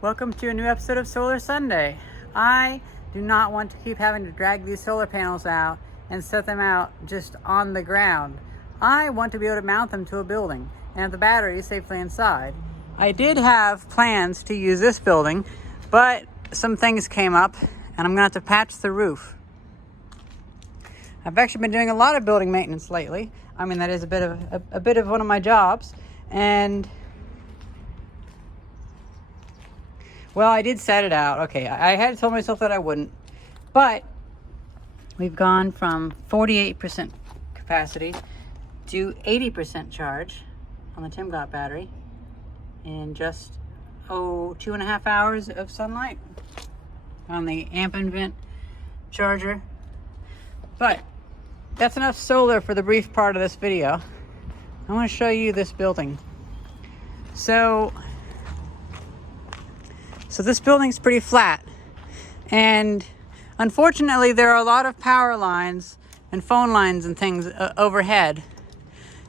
Welcome to a new episode of Solar Sunday. I do not want to keep having to drag these solar panels out and set them out just on the ground. I want to be able to mount them to a building and have the batteries safely inside. I did have plans to use this building, but some things came up and I'm gonna have to patch the roof. I've actually been doing a lot of building maintenance lately. I mean, that is a bit of one of my jobs, and well, I did set it out. Okay, I had told myself that I wouldn't, but we've gone from 48% capacity to 80% charge on the Ampinvt battery in just 2.5 hours of sunlight on the Ampinvt charger. But that's enough solar for the brief part of this video. I want to show you this building. So this building's pretty flat, and unfortunately there are a lot of power lines and phone lines and things overhead.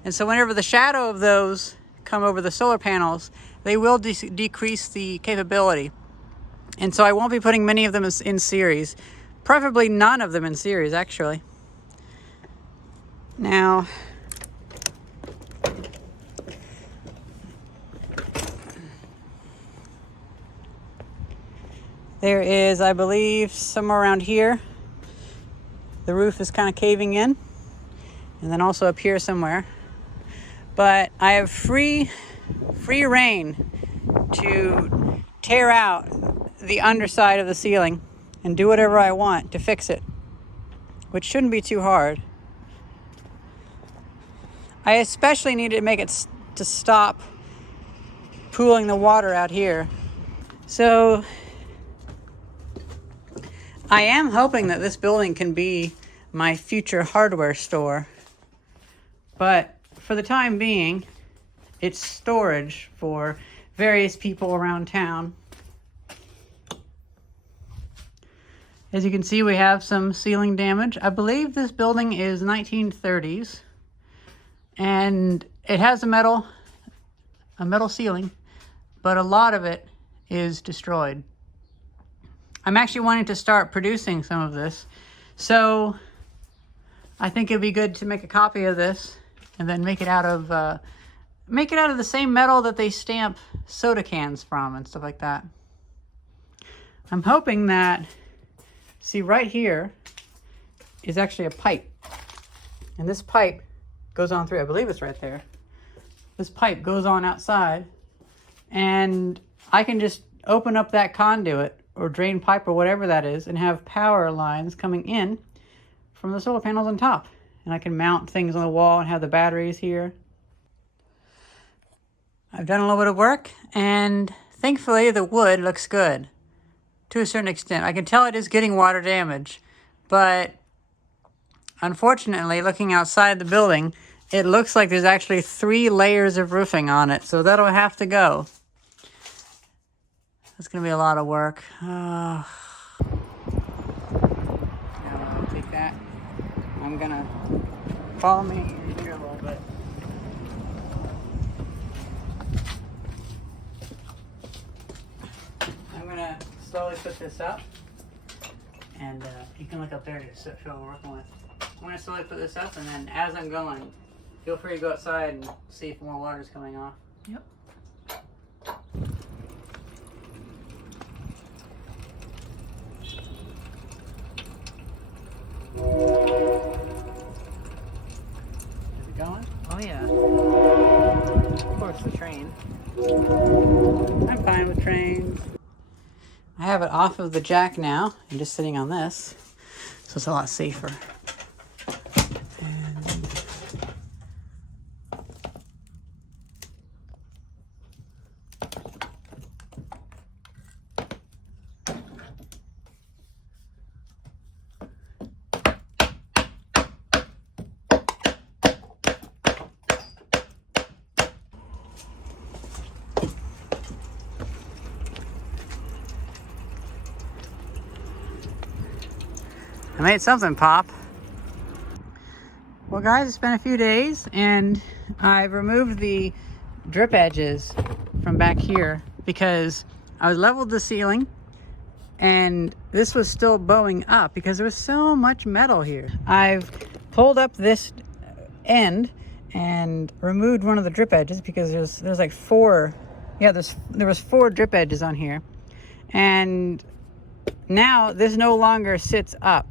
And so whenever the shadow of those come over the solar panels, they will decrease the capability. And so I won't be putting many of them in series, preferably none of them in series, actually. Now, there is, I believe, somewhere around here, the roof is kind of caving in, and then also up here somewhere. But I have free reign to tear out the underside of the ceiling and do whatever I want to fix it, which shouldn't be too hard. I especially need to make it to stop pooling the water out here. So I am hoping that this building can be my future hardware store, but for the time being, it's storage for various people around town. As you can see, we have some ceiling damage. I believe this building is 1930s, and it has a metal ceiling, but a lot of it is destroyed. I'm actually wanting to start producing some of this, so I think it'd be good to make a copy of this and then make it out of the same metal that they stamp soda cans from and stuff like that. I'm hoping that, see, right here is actually a pipe, and this pipe goes on through. I believe it's right there. This pipe goes on outside, and I can just open up that conduit or drain pipe or whatever that is and have power lines coming in from the solar panels on top. And I can mount things on the wall and have the batteries here. I've done a little bit of work, and thankfully the wood looks good to a certain extent. I can tell it is getting water damage, but unfortunately, looking outside the building, it looks like there's actually 3 layers of roofing on it, so that'll have to go. It's going to be a lot of work. Now I'll take that. I'm going to follow me here a little bit. I'm going to slowly put this up. And you can look up there to show what we're working with. I'm going to slowly put this up, and then as I'm going, feel free to go outside and see if more water is coming off. Yep. Is it going? Oh yeah. Of course, the train. I'm fine with trains. I have it off of the jack now. I'm just sitting on this, so it's a lot safer. I made something pop. Well guys, it's been a few days and I've removed the drip edges from back here because I leveled the ceiling and this was still bowing up because there was so much metal here. I've pulled up this end and removed one of the drip edges because there's like four, yeah, there was 4 drip edges on here. And now this no longer sits up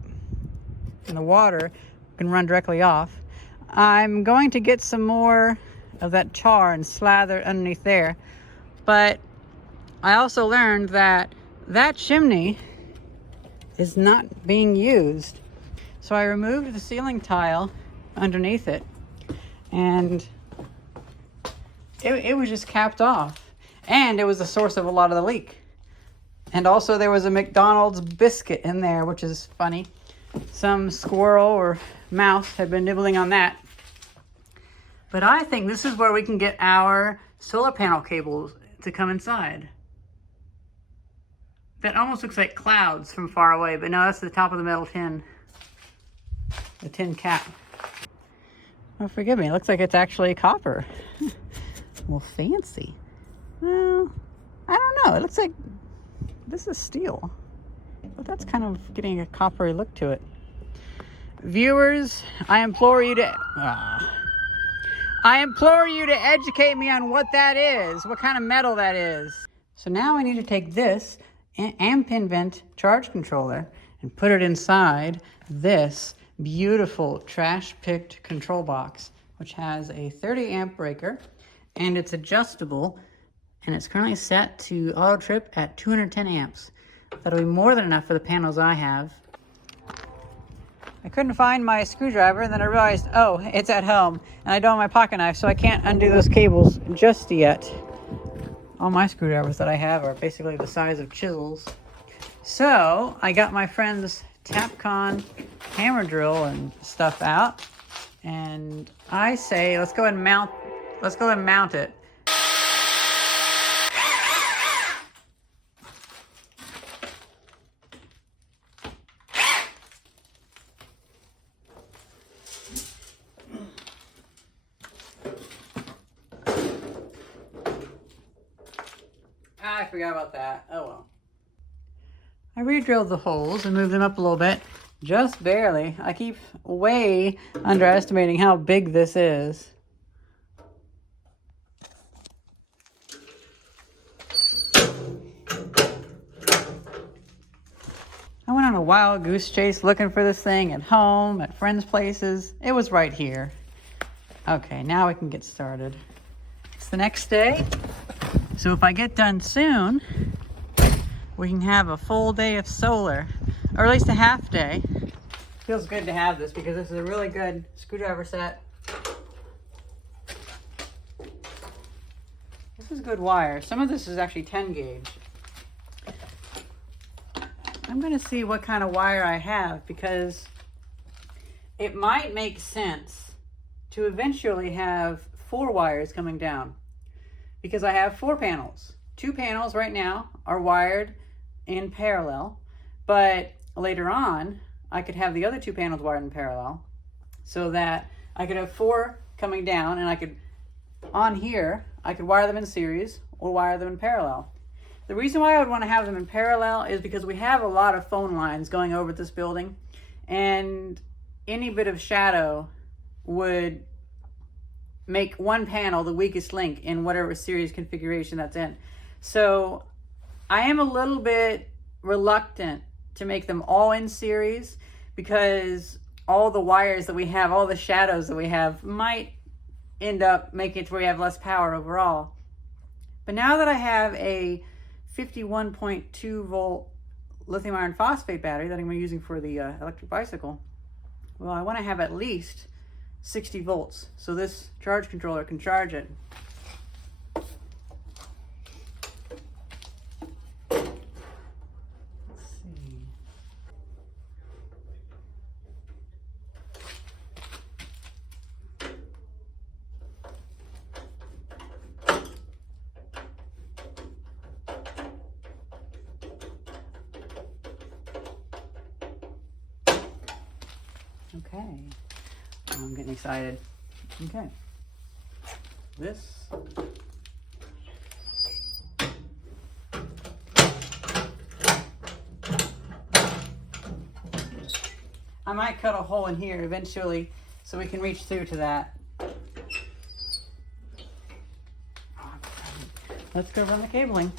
and the water can run directly off. I'm going to get some more of that char and slather underneath there. But I also learned that that chimney is not being used. So I removed the ceiling tile underneath it and it was just capped off. And it was the source of a lot of the leak. And also there was a McDonald's biscuit in there, which is funny. Some squirrel or mouse had been nibbling on that. But I think this is where we can get our solar panel cables to come inside. That almost looks like clouds from far away, but no, that's the top of the metal tin. The tin cap. Oh, forgive me, it looks like it's actually copper. Well, fancy. Well, I don't know, it looks like this is steel, but that's kind of getting a coppery look to it. Viewers, I implore you to educate me on what that is, what kind of metal that is. So now I need to take this Ampinvt charge controller and put it inside this beautiful trash-picked control box, which has a 30 amp breaker and it's adjustable. And it's currently set to auto trip at 210 amps. That'll be more than enough for the panels I have. I couldn't find my screwdriver and then I realized, oh, it's at home. And I don't have my pocket knife, so I can't undo those cables just yet. All my screwdrivers that I have are basically the size of chisels. So I got my friend's Tapcon hammer drill and stuff out. And I say, let's go ahead and mount it. I forgot about that. Oh well. I re-drilled the holes and moved them up a little bit. Just barely. I keep way underestimating how big this is. I went on a wild goose chase looking for this thing at home, at friends' places. It was right here. Okay, now we can get started. It's the next day. So if I get done soon, we can have a full day of solar, or at least a half day. Feels good to have this because this is a really good screwdriver set. This is good wire. Some of this is actually 10 gauge. I'm gonna see what kind of wire I have because it might make sense to eventually have 4 wires coming down. Because I have 4 panels. 2 panels right now are wired in parallel, but later on, I could have the other 2 panels wired in parallel so that I could have 4 coming down and I could, on here, I could wire them in series or wire them in parallel. The reason why I would want to have them in parallel is because we have a lot of phone lines going over this building and any bit of shadow would make one panel the weakest link in whatever series configuration that's in. So I am a little bit reluctant to make them all in series because all the wires that we have, all the shadows that we have might end up making it where we have less power overall. But now that I have a 51.2 volt lithium iron phosphate battery that I'm going to be using for the electric bicycle, well, I want to have at least 60 volts so this charge controller can charge it. Okay. I'm getting excited. Okay. This. I might cut a hole in here eventually so we can reach through to that. Let's go run the cabling.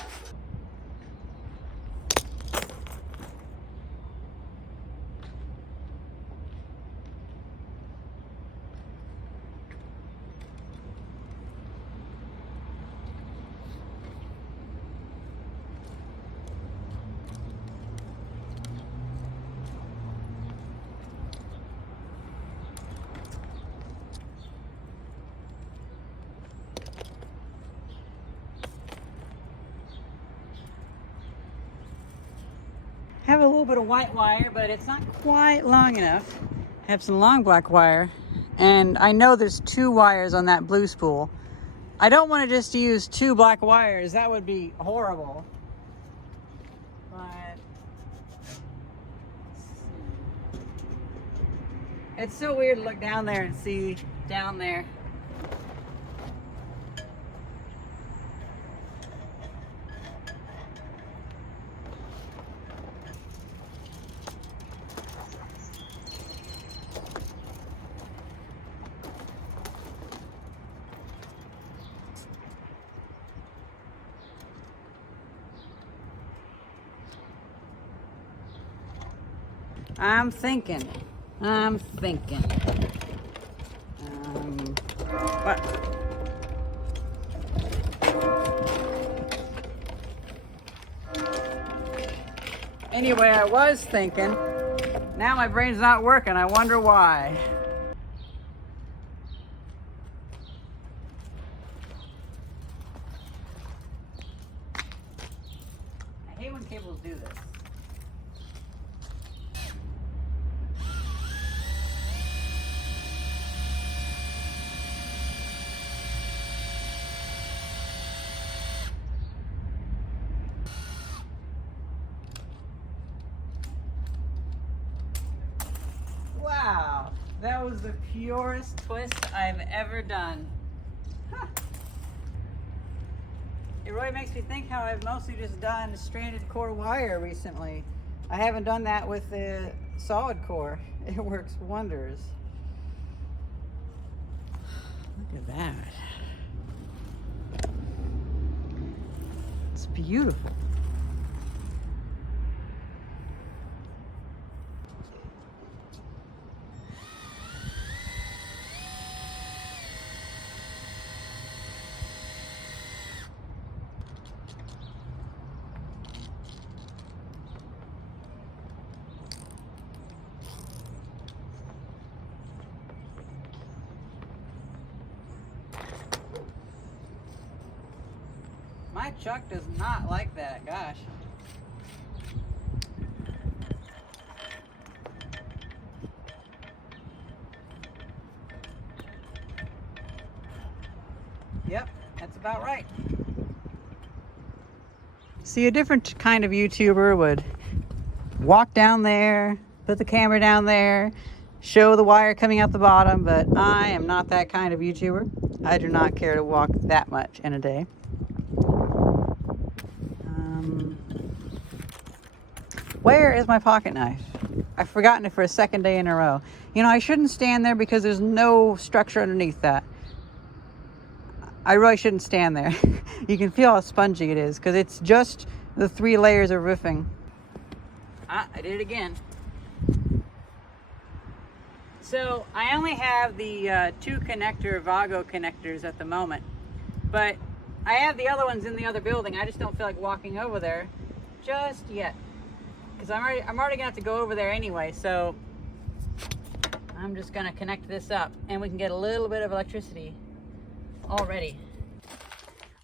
Have a little bit of white wire, but it's not quite long enough. Have some long black wire, and I know there's 2 wires on that blue spool. I don't want to just use 2 black wires. That would be horrible. But it's so weird to look down there and see down there. I'm thinking. What? Anyway, I was thinking. Now my brain's not working. I wonder why. I hate when cables do this. Wow, that was the purest twist I've ever done. Huh. It really makes me think how I've mostly just done stranded core wire recently. I haven't done that with the solid core. It works wonders. Look at that. It's beautiful. My chuck does not like that, gosh. Yep, that's about right. See, a different kind of YouTuber would walk down there, put the camera down there, show the wire coming out the bottom, but I am not that kind of YouTuber. I do not care to walk that much in a day. Where is my pocket knife? I've forgotten it for a second day in a row. You know, I shouldn't stand there because there's no structure underneath that. I really shouldn't stand there. You can feel how spongy it is because it's just the 3 layers of roofing. Ah, I did it again. So I only have the 2 connector Vago connectors at the moment, but I have the other ones in the other building. I just don't feel like walking over there just yet because I'm already gonna have to go over there anyway. So I'm just gonna connect this up and we can get a little bit of electricity already.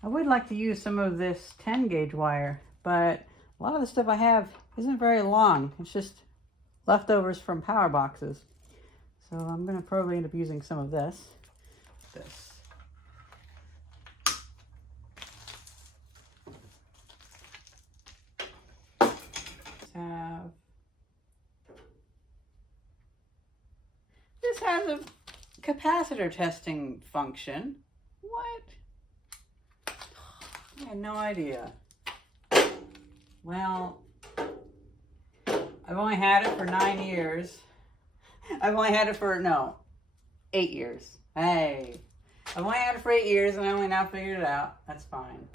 I would like to use some of this 10 gauge wire, but a lot of the stuff I have isn't very long. It's just leftovers from power boxes. So I'm going to probably end up using some of this. Have this has a capacitor testing function. What? I had no idea. Well, I've only had it for 9 years. I've only had it for, no, 8 years. Hey, I've only had it for 8 years and I only now figured it out. That's fine.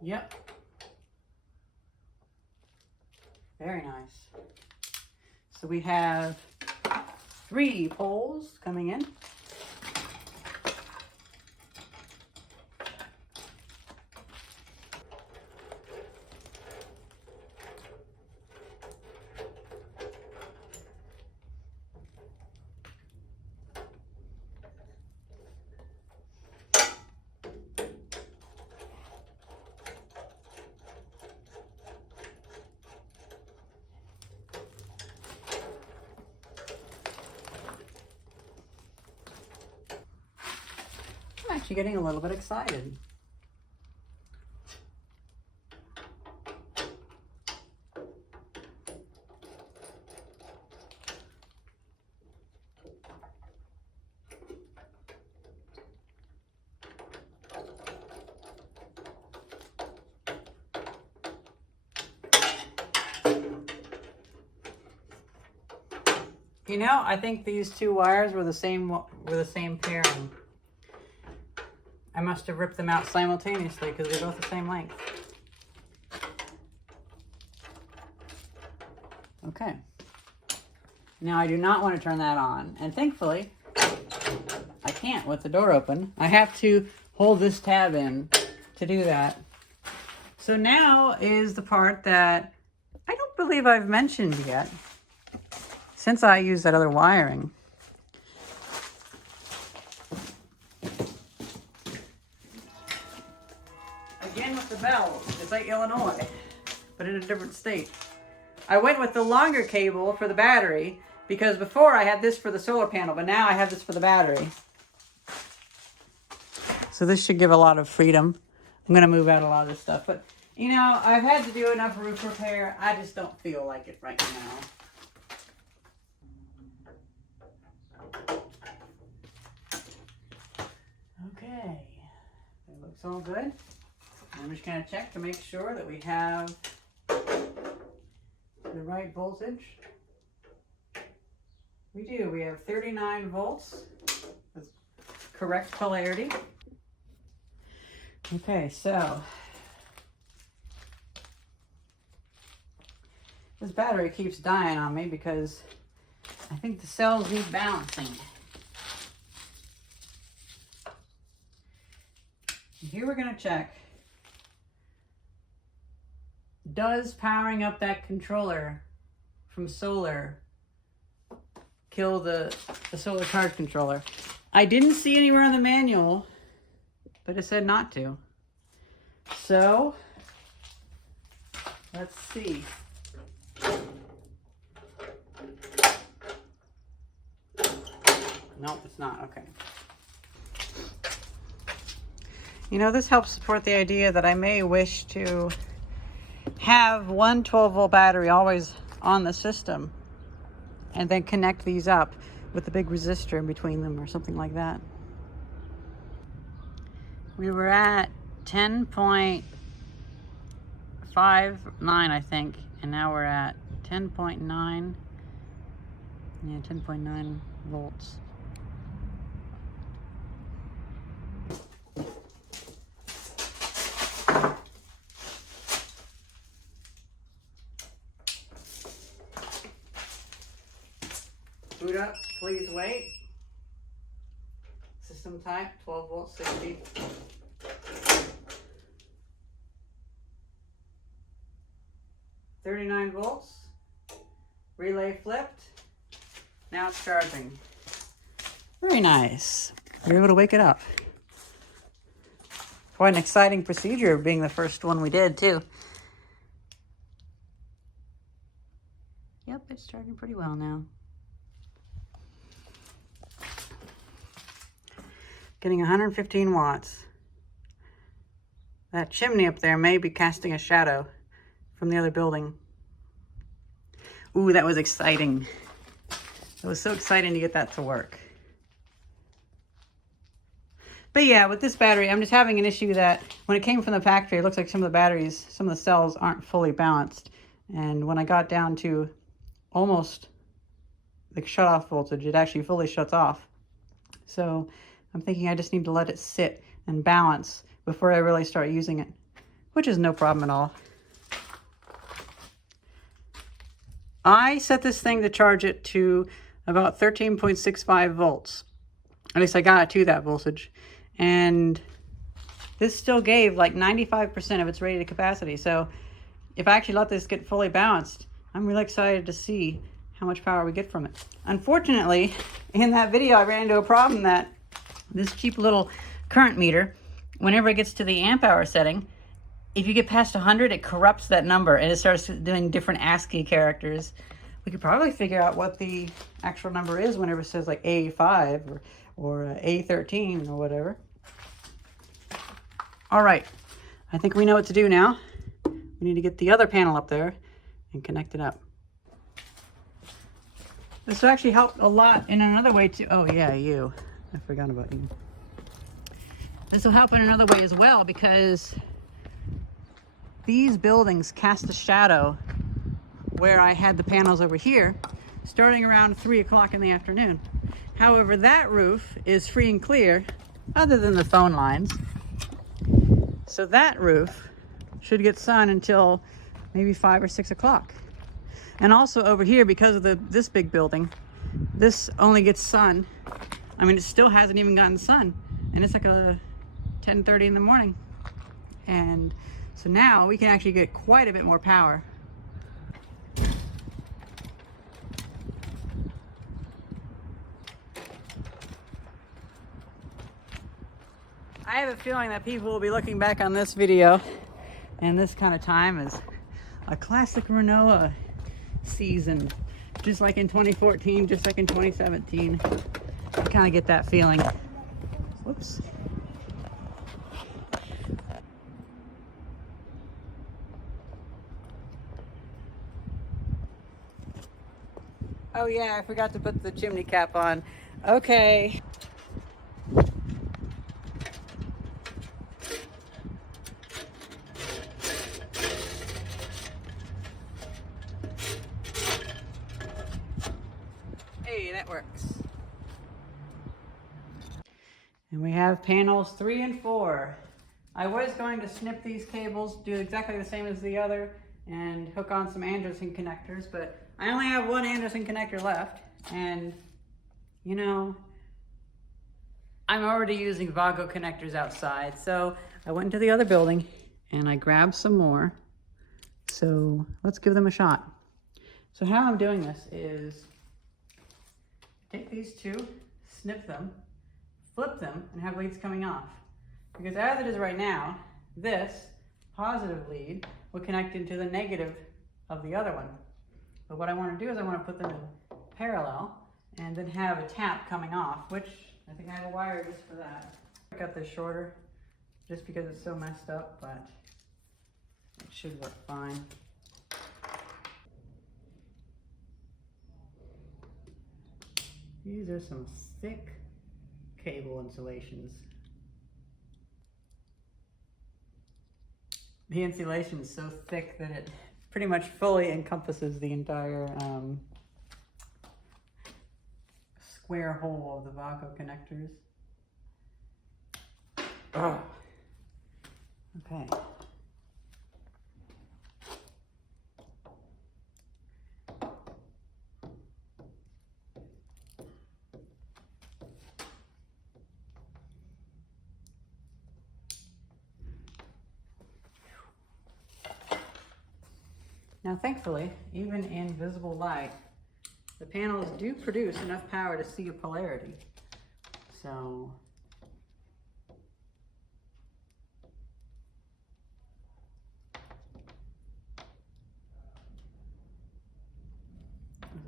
Yep. Very nice. So we have 3 poles coming in. I'm actually getting a little bit excited. You know, I think these 2 wires were the same pairing. I must have ripped them out simultaneously because they're both the same length. Okay. Now I do not want to turn that on. And thankfully, I can't with the door open. I have to hold this tab in to do that. So now is the part that I don't believe I've mentioned yet, since I used that other wiring. Again with the bells, it's like Illinois, but in a different state. I went with the longer cable for the battery because before I had this for the solar panel, but now I have this for the battery. So this should give a lot of freedom. I'm gonna move out a lot of this stuff, but you know, I've had to do enough roof repair. I just don't feel like it right now. Okay, that looks all good. I'm just going to check to make sure that we have the right voltage. We do. We have 39 volts with correct polarity. Okay, so this battery keeps dying on me because I think the cells need balancing. Here we're going to check. Does powering up that controller from solar kill the solar charge controller? I didn't see anywhere on the manual, but it said not to. So, let's see. Nope, it's not. Okay. You know, this helps support the idea that I may wish to have one 12-volt battery always on the system and then connect these up with a big resistor in between them or something like that. We were at 10.59, I think, and now we're at 10.9. Yeah, 10.9 volts. Boot up, please wait. System type, 12 volt, 60. $39 volts. Relay flipped. Now it's charging. Very nice. We were able to wake it up. Quite an exciting procedure, being the first one we did too. Yep, it's charging pretty well now. Getting 115 watts. That chimney up there may be casting a shadow from the other building. Ooh, that was exciting. It was so exciting to get that to work. But yeah, with this battery, I'm just having an issue that when it came from the factory, it looks like some of the batteries, some of the cells aren't fully balanced. And when I got down to almost the shutoff voltage, it actually fully shuts off. So I'm thinking I just need to let it sit and balance before I really start using it, which is no problem at all. I set this thing to charge it to about 13.65 volts. At least I got it to that voltage. And this still gave like 95% of its rated capacity. So if I actually let this get fully balanced, I'm really excited to see how much power we get from it. Unfortunately, in that video, I ran into a problem that this cheap little current meter, whenever it gets to the amp hour setting, if you get past 100, it corrupts that number and it starts doing different ASCII characters. We could probably figure out what the actual number is whenever it says like A5 or A13 or whatever. All right, I think we know what to do now. We need to get the other panel up there and connect it up. This will actually help a lot in another way too. Oh yeah, you. I forgot about you. This will help in another way as well because these buildings cast a shadow where I had the panels over here starting around 3 o'clock in the afternoon. However, that roof is free and clear other than the phone lines. So that roof should get sun until maybe 5 or 6 o'clock. And also over here, because of this big building, this only gets sun. I mean, it still hasn't even gotten sun. And it's like a 10:30 in the morning. And so now we can actually get quite a bit more power. I have a feeling that people will be looking back on this video and this kind of time as a classic Renault season. Just like in 2014, just like in 2017. I kind of get that feeling. Whoops. Oh yeah, I forgot to put the chimney cap on. Okay. Hey, that works. And we have panels 3 and 4. I was going to snip these cables, do exactly the same as the other, and hook on some Anderson connectors, but I only have one Anderson connector left, and you know, I'm already using Vago connectors outside, so I went into the other building and I grabbed some more. So let's give them a shot. So how I'm doing this is take these two, snip them, flip them, and have leads coming off. Because as it is right now, this positive lead will connect into the negative of the other one. But what I want to do is I want to put them in parallel and then have a tap coming off, which I think I have a wire just for that. I cut this shorter just because it's so messed up, but it should work fine. These are some thick cable insulations. The insulation is so thick that it pretty much fully encompasses the entire square hole of the Vago connectors. Oh. Okay. Now thankfully, even in visible light, the panels do produce enough power to see a polarity. So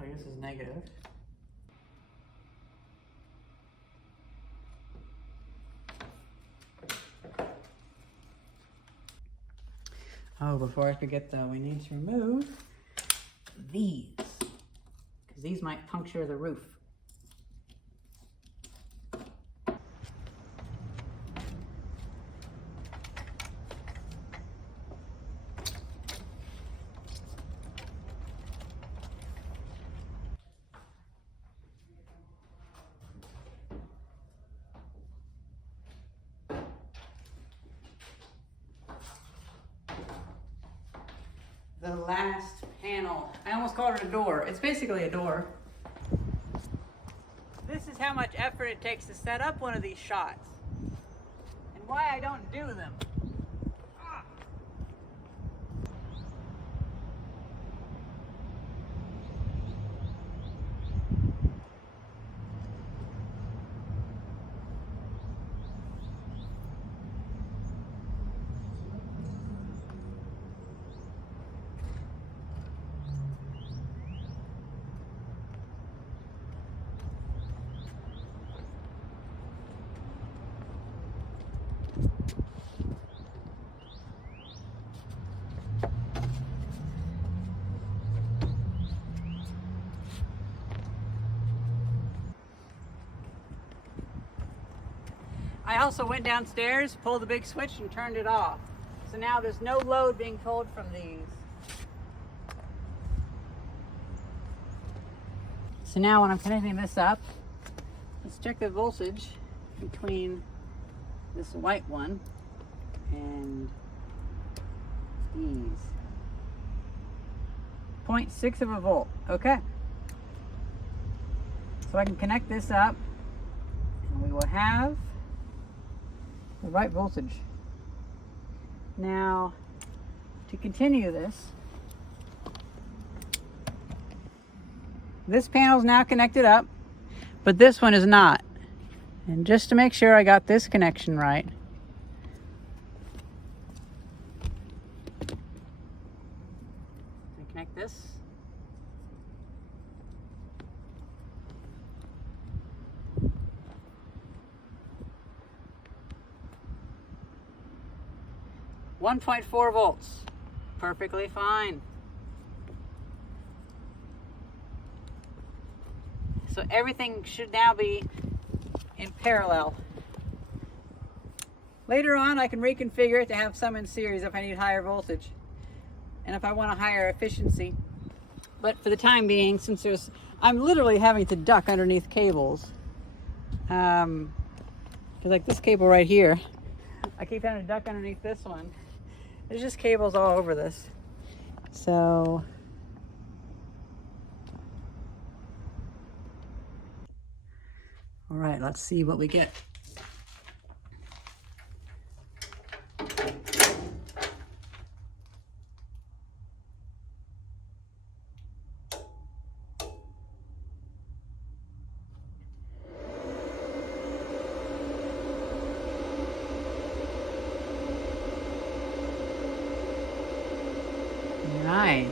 like this is negative. Oh, before I forget though, we need to remove these, because these might puncture the roof. The last panel. I almost called it a door. It's basically a door. This is how much effort it takes to set up one of these shots, and why I don't do them. I also went downstairs, pulled the big switch, and turned it off. So now there's no load being pulled from these. So now when I'm connecting this up, let's check the voltage between this white one and these. 0.6 of a volt. Okay. So I can connect this up, and we will have the right voltage. Now, to continue this panel is now connected up, but this one is not. And just to make sure I got this connection right, I connect this. .4 volts, perfectly fine. So everything should now be in parallel. Later on, I can reconfigure it to have some in series if I need higher voltage and if I want a higher efficiency. But for the time being, since I'm literally having to duck underneath cables. Because like this cable right here, I keep having to duck underneath this one. There's just cables all over this. So all right, let's see what we get. Nice.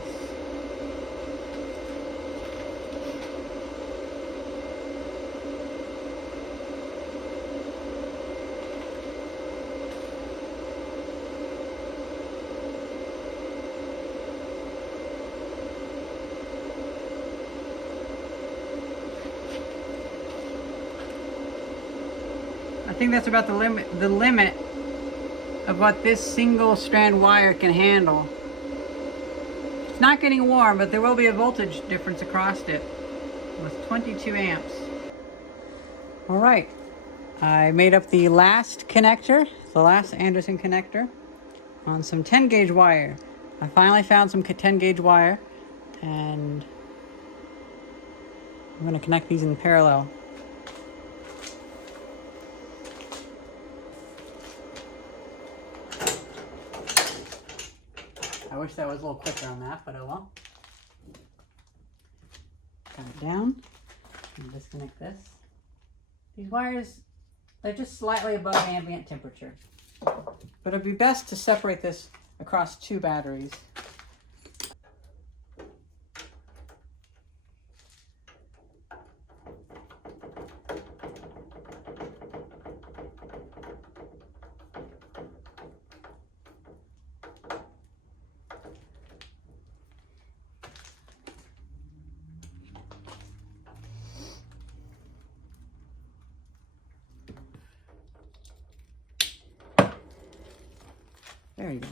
I think that's about the limit of what this single strand wire can handle. It's not getting warm, but there will be a voltage difference across it with 22 amps. All right, I made up the last connector, the last Anderson connector on some 10 gauge wire. I finally found some 10 gauge wire, and I'm going to connect these in parallel. I wish that was a little quicker on that, but oh well. Cut it down and disconnect this. These wires, they're just slightly above ambient temperature. But it'd be best to separate this across two batteries. Very good.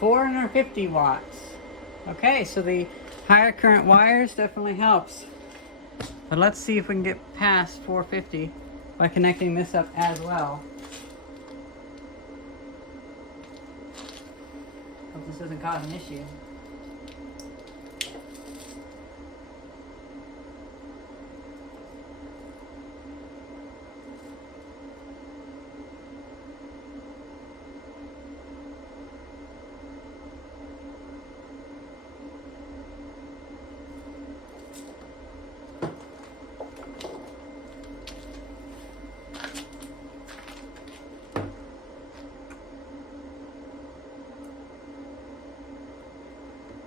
$450 watts. Okay, so the higher current wires definitely helps. But let's see if we can get past 450 by connecting this up as well. Hope this doesn't cause an issue.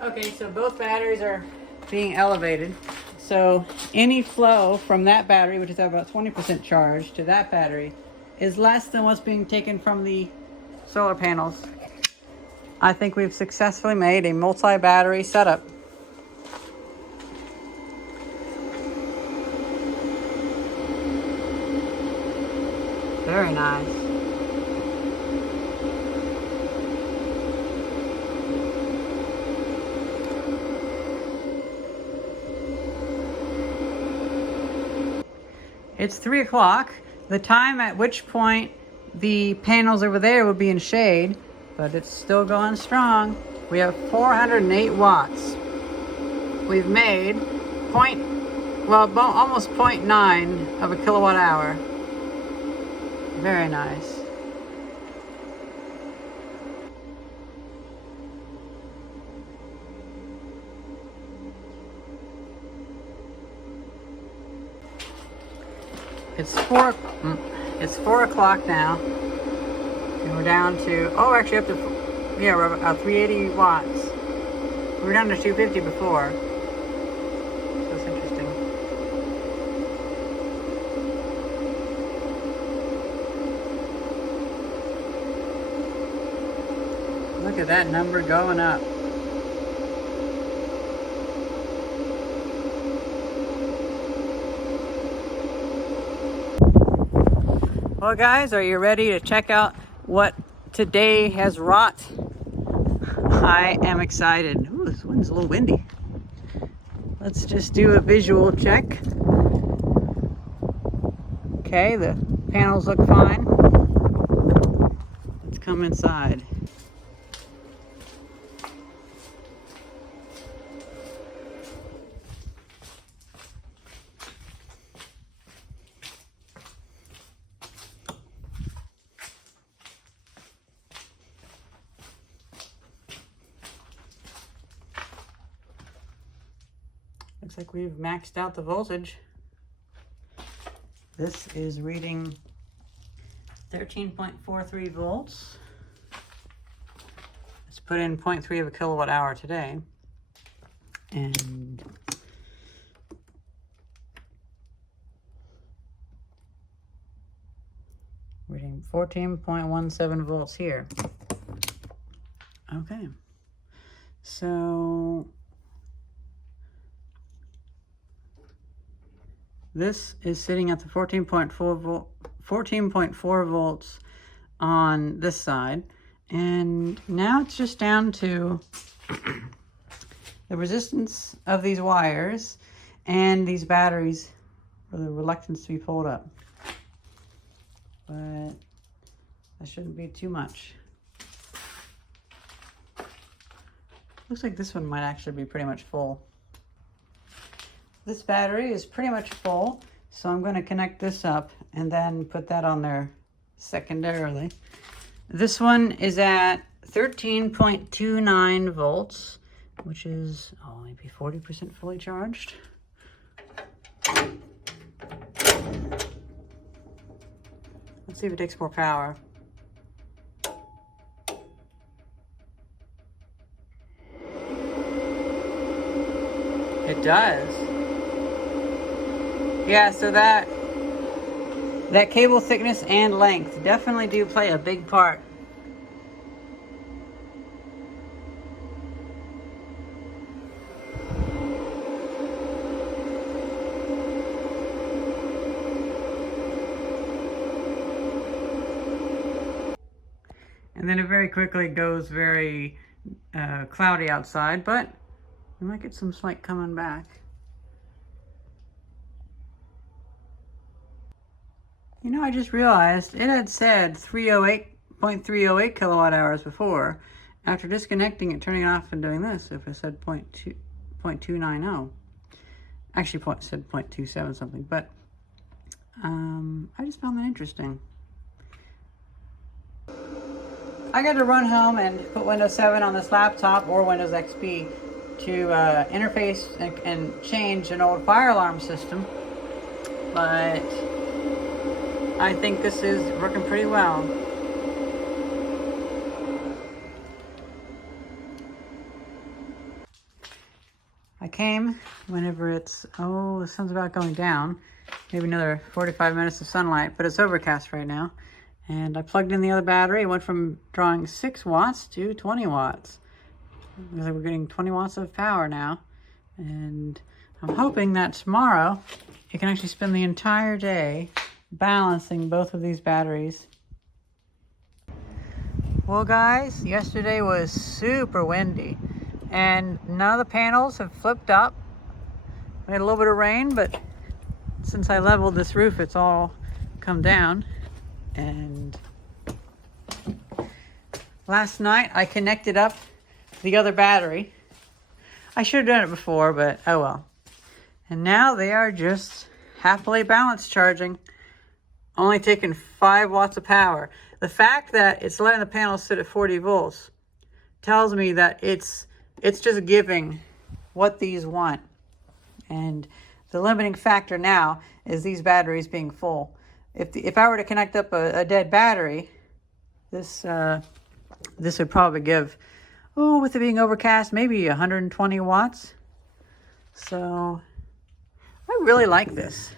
Okay, so both batteries are being elevated. So any flow from that battery, which is about 20% charged, to that battery is less than what's being taken from the solar panels. I think we've successfully made a multi-battery setup. Very nice. It's 3 o'clock, the time at which point the panels over there will be in shade, but it's still going strong. We have 408 watts. We've made almost 0.9 of a kilowatt hour. Very nice. It's 4 o'clock now, and we're down to, oh, actually up to, yeah, we're about 380 watts. We were down to 250 before. So it's interesting. Look at that number going up. Well guys, are you ready to check out what today has wrought? I am excited. Ooh, this one's a little windy. Let's just do a visual check. Okay, the panels look fine. Let's come inside. Looks like we've maxed out the voltage. This is reading 13.43 volts. Let's put in 0.3 of a kilowatt hour today. And reading 14.17 volts here. Okay. So this is sitting at the 14.4 volts on this side. And now it's just down to the resistance of these wires and these batteries for the reluctance to be pulled up. But that shouldn't be too much. Looks like this one might actually be pretty much full. This battery is pretty much full, so I'm going to connect this up and then put that on there secondarily. This one is at 13.29 volts, which is, oh, maybe 40% fully charged. Let's see if it takes more power. It does. Yeah, so that cable thickness and length definitely do play a big part. And then it very quickly goes very cloudy outside, but we might get some light coming back. You know, I just realized it had said 308.308 kilowatt hours before. After disconnecting it, turning it off, and doing this, if I said 0.290, actually said 0.27 something, but I just found that interesting. I got to run home and put Windows 7 on this laptop or Windows XP to interface and change an old fire alarm system, but I think this is working pretty well. I came whenever it's, the sun's about going down, maybe another 45 minutes of sunlight, but it's overcast right now. And I plugged in the other battery. It went from drawing 6 watts to 20 watts. We're getting 20 watts of power now. And I'm hoping that tomorrow it can actually spend the entire day balancing both of these batteries. Well guys, yesterday was super windy and none of the panels have flipped up. We had a little bit of rain, but since I leveled this roof, it's all come down. And last night I connected up the other battery. I should have done it before, but oh well. And now they are just happily balanced charging, only taking 5 watts of power. The fact that it's letting the panels sit at 40 volts tells me that it's just giving what these want. And the limiting factor now is these batteries being full. If I were to connect up a dead battery, this would probably give, with it being overcast, maybe 120 watts. So I really like this.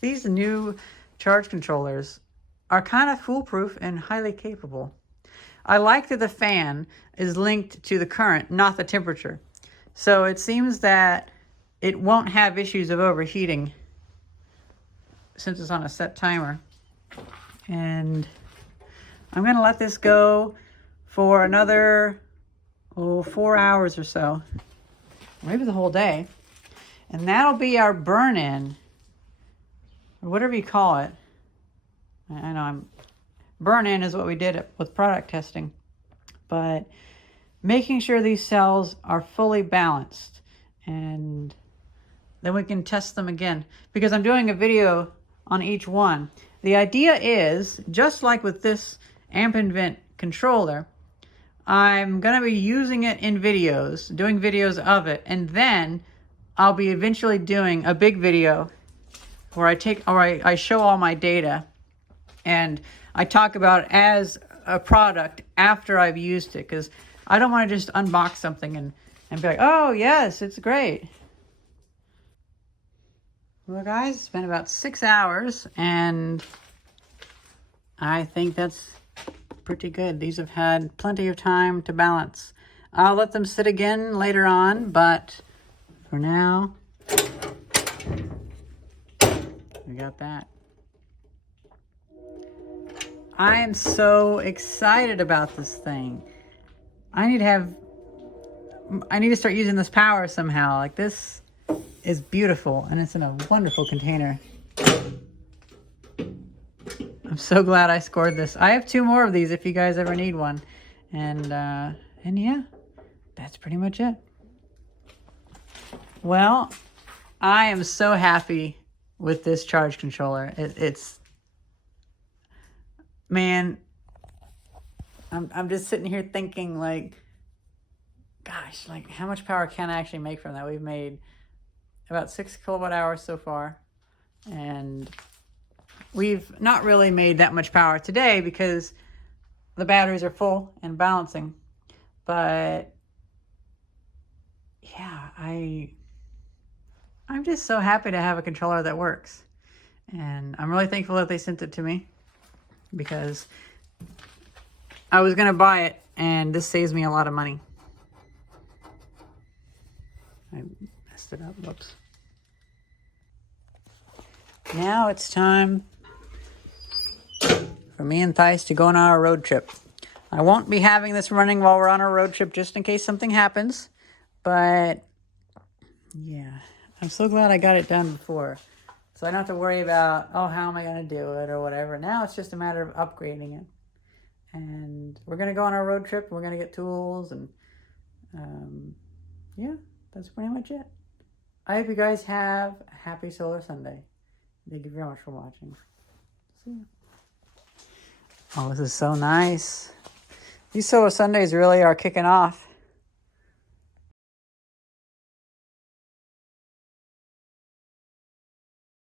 These new charge controllers are kind of foolproof and highly capable. I like that the fan is linked to the current, not the temperature. So it seems that it won't have issues of overheating since it's on a set timer. And I'm going to let this go for another 4 hours or so, maybe the whole day, and that'll be our burn-in, or whatever you call it. I know burn-in is what we did with product testing, but making sure these cells are fully balanced, and then we can test them again, because I'm doing a video on each one. The idea is, just like with this Ampinvt controller, I'm going to be using it in videos, doing videos of it, and then I'll be eventually doing a big video where I show all my data and I talk about it as a product after I've used it, because I don't want to just unbox something and be like, oh yes, it's great. Well guys, it's been about 6 hours and I think that's pretty good. These have had plenty of time to balance. I'll let them sit again later on, but for now, we got that. I am so excited about this thing. I need to start using this power somehow. Like, this is beautiful and it's in a wonderful container. I'm so glad I scored this. I have 2 more of these if you guys ever need one. And yeah, that's pretty much it. Well, I am so happy with this charge controller. Man, I'm just sitting here thinking, like, gosh, like, how much power can I actually make from that? We've made about 6 kilowatt hours so far, and we've not really made that much power today because the batteries are full and balancing. But yeah, I'm just so happy to have a controller that works. And I'm really thankful that they sent it to me, because I was going to buy it, and this saves me a lot of money. I messed it up. Whoops. Now it's time for me and Thais to go on our road trip. I won't be having this running while we're on our road trip, just in case something happens. But yeah, I'm so glad I got it done before. So I don't have to worry about, oh, how am I going to do it or whatever. Now it's just a matter of upgrading it. And we're going to go on our road trip. We're going to get tools. And yeah, that's pretty much it. I hope you guys have a happy Solar Sunday. Thank you very much for watching. See ya. Oh, this is so nice. These Solar Sundays really are kicking off.